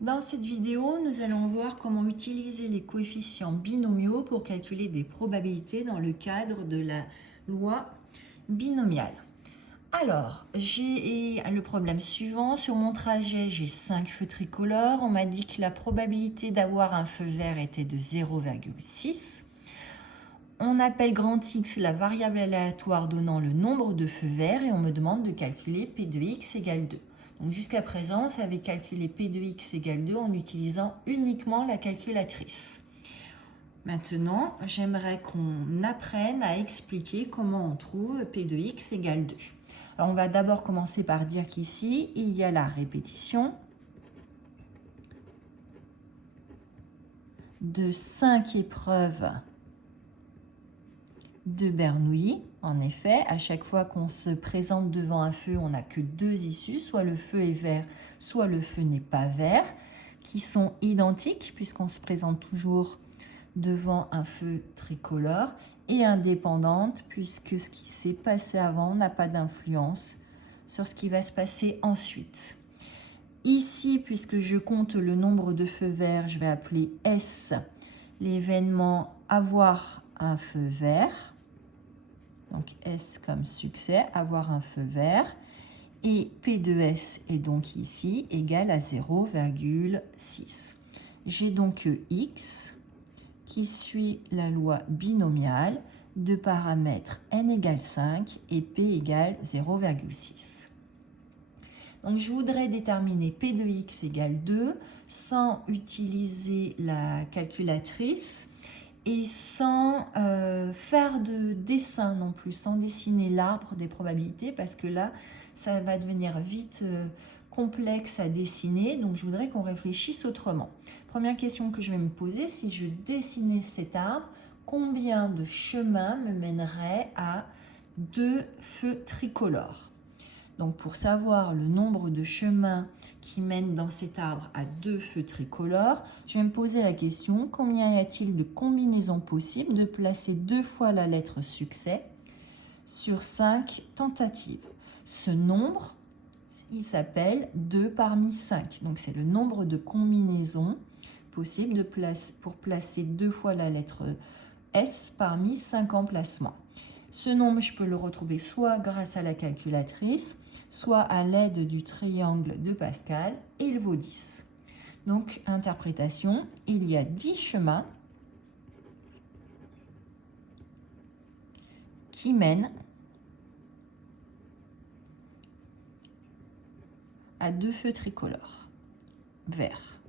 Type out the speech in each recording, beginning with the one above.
Dans cette vidéo, nous allons voir comment utiliser les coefficients binomiaux pour calculer des probabilités dans le cadre de la loi binomiale. Alors, j'ai le problème suivant. Sur mon trajet, j'ai 5 feux tricolores. On m'a dit que la probabilité d'avoir un feu vert était de 0,6. On appelle grand X la variable aléatoire donnant le nombre de feux verts et on me demande de calculer P de X égale 2. Donc jusqu'à présent, ça avait calculé P de X égale 2 en utilisant uniquement la calculatrice. Maintenant, j'aimerais qu'on apprenne à expliquer comment on trouve P de X égale 2. Alors on va d'abord commencer par dire qu'ici, il y a la répétition de 5 épreuves de Bernoulli. En effet, à chaque fois qu'on se présente devant un feu, on n'a que deux issues, soit le feu est vert, soit le feu n'est pas vert, qui sont identiques puisqu'on se présente toujours devant un feu tricolore, et indépendantes puisque ce qui s'est passé avant n'a pas d'influence sur ce qui va se passer ensuite. Ici, puisque je compte le nombre de feux verts, je vais appeler S l'événement avoir un feu vert. Donc S comme succès, avoir un feu vert. Et P de S est donc ici égal à 0,6. J'ai donc X qui suit la loi binomiale de paramètres n égale 5 et P égale 0,6. Donc je voudrais déterminer P de X égale 2 sans utiliser la calculatrice et sans faire de dessin non plus, sans dessiner l'arbre des probabilités parce que là, ça va devenir vite complexe à dessiner. Donc je voudrais qu'on réfléchisse autrement. Première question que je vais me poser, si je dessinais cet arbre, combien de chemins me mèneraient à 2 feux tricolores? Donc pour savoir le nombre de chemins qui mènent dans cet arbre à 2 feux tricolores, je vais me poser la question, combien y a-t-il de combinaisons possibles de placer 2 fois la lettre succès sur 5 tentatives? Ce nombre, il s'appelle 2 parmi 5. Donc c'est le nombre de combinaisons possibles pour placer 2 fois la lettre S parmi 5 emplacements. Ce nombre, je peux le retrouver soit grâce à la calculatrice, soit à l'aide du triangle de Pascal, et il vaut 10. Donc, interprétation, il y a 10 chemins qui mènent à 2 feux tricolores verts.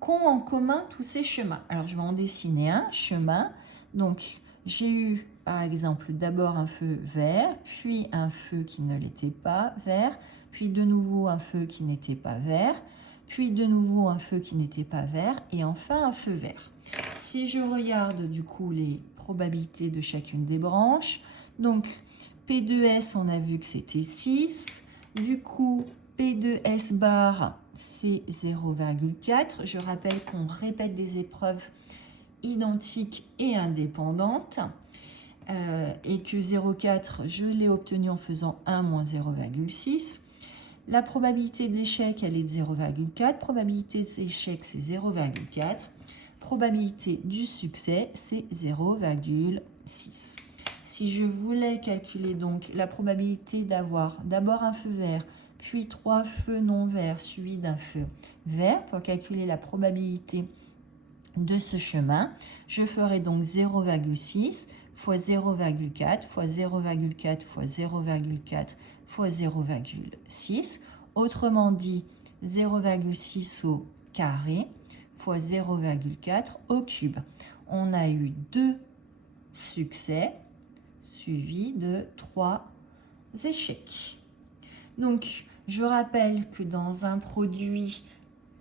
Qu'ont en commun tous ces chemins? Alors, je vais en dessiner un chemin. Donc, j'ai eu, par exemple, d'abord un feu vert, puis un feu qui ne l'était pas vert, puis de nouveau un feu qui n'était pas vert, puis de nouveau un feu qui n'était pas vert, et enfin un feu vert. Si je regarde du coup les probabilités de chacune des branches, donc P de S, on a vu que c'était 6, du coup P de S bar, c'est 0,4. Je rappelle qu'on répète des épreuves identiques et indépendantes et que 0,4, je l'ai obtenu en faisant 1 moins 0,6. La probabilité d'échec, elle est de 0,4. Probabilité d'échec, c'est 0,4. Probabilité du succès, c'est 0,6. Si je voulais calculer donc la probabilité d'avoir d'abord un feu vert, puis 3 feux non verts suivis d'un feu vert, pour calculer la probabilité de ce chemin, je ferai donc 0,6 fois 0,4 fois 0,4 fois 0,4 fois 0,6. Autrement dit, 0,6 au carré fois 0,4 au cube. On a eu 2 succès suivis de 3 échecs. Donc, je rappelle que dans un produit,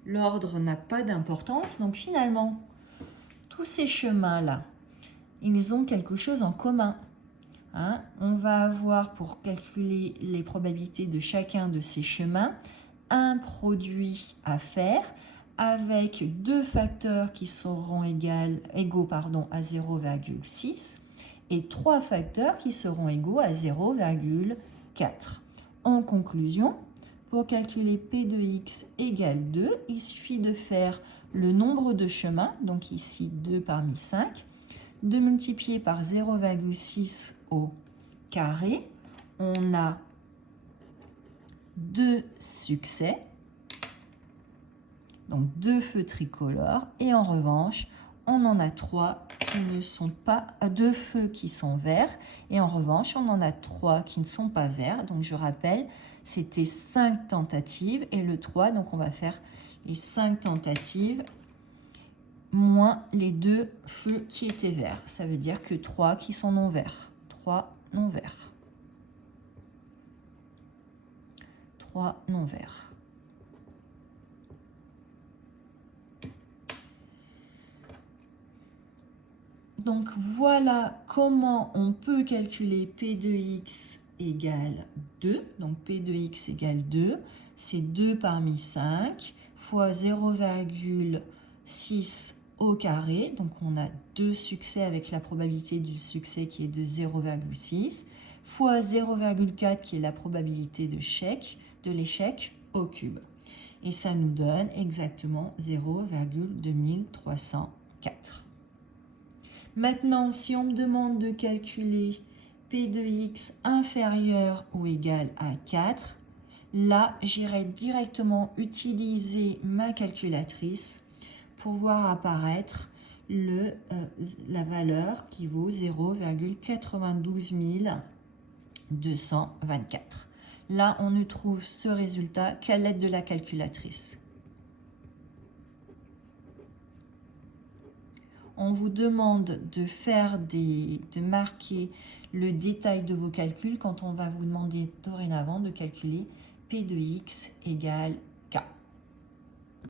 l'ordre n'a pas d'importance. Donc finalement, tous ces chemins-là, ils ont quelque chose en commun. On va avoir, pour calculer les probabilités de chacun de ces chemins, un produit à faire avec 2 facteurs qui seront égaux à 0,6 et 3 facteurs qui seront égaux à 0,4. En conclusion, Pour calculer P de x égale 2, il suffit de faire le nombre de chemins, donc ici 2 parmi 5, de multiplier par 0,6 au carré. On a 2 succès, donc 2 feux tricolores, et en revanche, on en a 3 qui ne sont pas, 2 feux qui sont verts, et en revanche, on en a 3 qui ne sont pas verts. Donc je rappelle, c'était 5 tentatives, et le 3, donc on va faire les 5 tentatives moins les 2 feux qui étaient verts. Ça veut dire que 3 qui sont non verts. 3 non verts. 3 non verts. Donc voilà comment on peut calculer P de x égale 2. Donc P de x égale 2, c'est 2 parmi 5 fois 0,6 au carré. Donc on a 2 succès avec la probabilité du succès qui est de 0,6 fois 0,4 qui est la probabilité de l'échec au cube. Et ça nous donne exactement 0,2304. Maintenant, si on me demande de calculer P de x inférieur ou égal à 4, là, j'irai directement utiliser ma calculatrice pour voir apparaître la valeur qui vaut 0,92 224. Là, on ne trouve ce résultat qu'à l'aide de la calculatrice. On vous demande de marquer le détail de vos calculs quand on va vous demander dorénavant de calculer P de x égale K.